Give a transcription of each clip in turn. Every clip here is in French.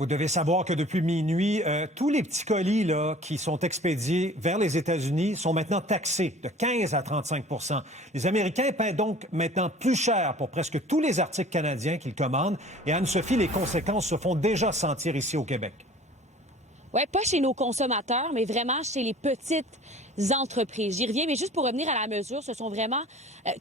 Vous devez savoir que depuis minuit, tous les petits colis là, qui sont expédiés vers les États-Unis sont maintenant taxés de 15 à 35 % Les Américains paient donc maintenant plus cher pour presque tous les articles canadiens qu'ils commandent. Et Anne-Sophie, les conséquences se font déjà sentir ici au Québec. Oui, pas chez nos consommateurs, mais vraiment chez les petites entreprises. J'y reviens, mais juste pour revenir à la mesure, ce sont vraiment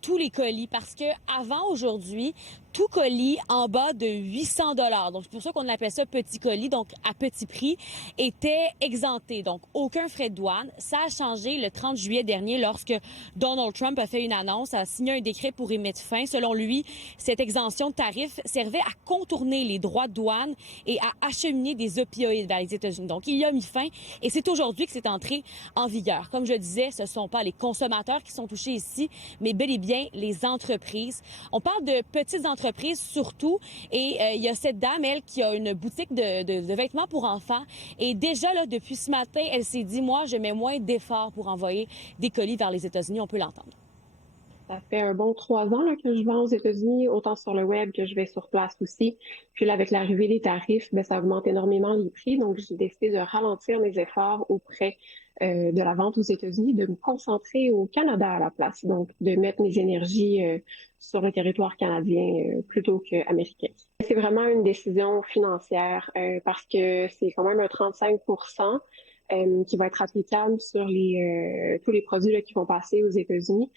tous les colis, parce que avant aujourd'hui, tout colis en bas de 800 $, donc c'est pour ça qu'on appelle ça petit colis, donc à petit prix, était exempté. Donc aucun frais de douane. Ça a changé le 30 juillet dernier lorsque Donald Trump a fait une annonce, a signé un décret pour y mettre fin. Selon lui, cette exemption de tarifs servait à contourner les droits de douane et à acheminer des opioïdes vers les États-Unis. Donc il y a mis fin et c'est aujourd'hui que c'est entré en vigueur. Comme je disais, ce ne sont pas les consommateurs qui sont touchés ici, mais bel et bien les entreprises. On parle de petites entreprises surtout et il y a cette dame, elle, qui a une boutique de vêtements pour enfants et déjà, là, depuis ce matin, elle s'est dit, moi, je mets moins d'efforts pour envoyer des colis vers les États-Unis. On peut l'entendre. Ça fait un bon 3 ans là, que je vends aux États-Unis, autant sur le web que je vais sur place aussi. Puis là, avec l'arrivée des tarifs, ça augmente énormément les prix. Donc, j'ai décidé de ralentir mes efforts auprès de la vente aux États-Unis, de me concentrer au Canada à la place. Donc, de mettre mes énergies sur le territoire canadien plutôt qu'américain. C'est vraiment une décision financière parce que c'est quand même un 35 % qui va être applicable sur tous les produits là, qui vont passer aux États-Unis.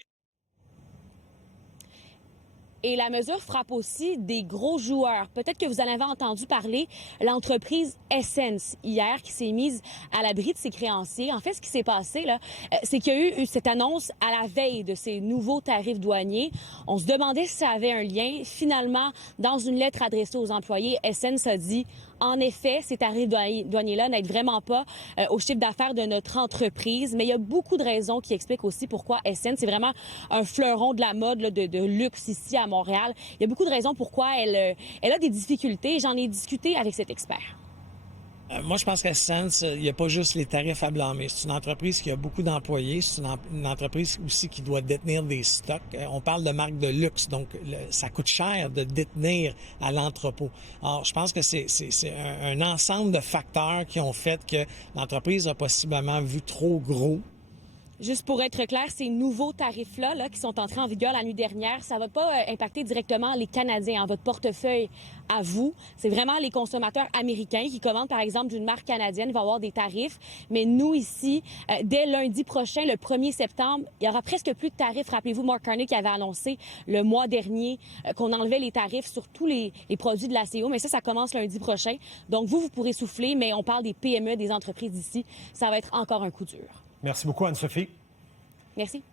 Et la mesure frappe aussi des gros joueurs. Peut-être que vous en avez entendu parler, l'entreprise Essence hier qui s'est mise à l'abri de ses créanciers. En fait, ce qui s'est passé, là, c'est qu'il y a eu cette annonce à la veille de ces nouveaux tarifs douaniers. On se demandait si ça avait un lien. Finalement, dans une lettre adressée aux employés, Essence a dit en effet, ces tarifs douaniers-là n'aident vraiment pas au chiffre d'affaires de notre entreprise. Mais il y a beaucoup de raisons qui expliquent aussi pourquoi Essence, c'est vraiment un fleuron de la mode là, de luxe ici à Montréal. Il y a beaucoup de raisons pourquoi elle a des difficultés. J'en ai discuté avec cet expert. Moi, je pense qu'à Essence, il n'y a pas juste les tarifs à blâmer. C'est une entreprise qui a beaucoup d'employés. C'est une entreprise aussi qui doit détenir des stocks. On parle de marque de luxe, donc ça coûte cher de détenir à l'entrepôt. Alors, je pense que c'est un ensemble de facteurs qui ont fait que l'entreprise a possiblement vu trop gros. Juste pour être clair, ces nouveaux tarifs-là là, qui sont entrés en vigueur la nuit dernière, ça ne va pas impacter directement les Canadiens, votre portefeuille à vous. C'est vraiment les consommateurs américains qui commandent, par exemple, d'une marque canadienne, vont avoir des tarifs. Mais nous, ici, dès lundi prochain, le 1er septembre, il y aura presque plus de tarifs. Rappelez-vous, Mark Carney qui avait annoncé le mois dernier qu'on enlevait les tarifs sur tous les produits de l'ACO. Mais ça commence lundi prochain. Donc, vous pourrez souffler, mais on parle des PME, des entreprises d'ici. Ça va être encore un coup dur. Merci beaucoup, Anne-Sophie. Merci.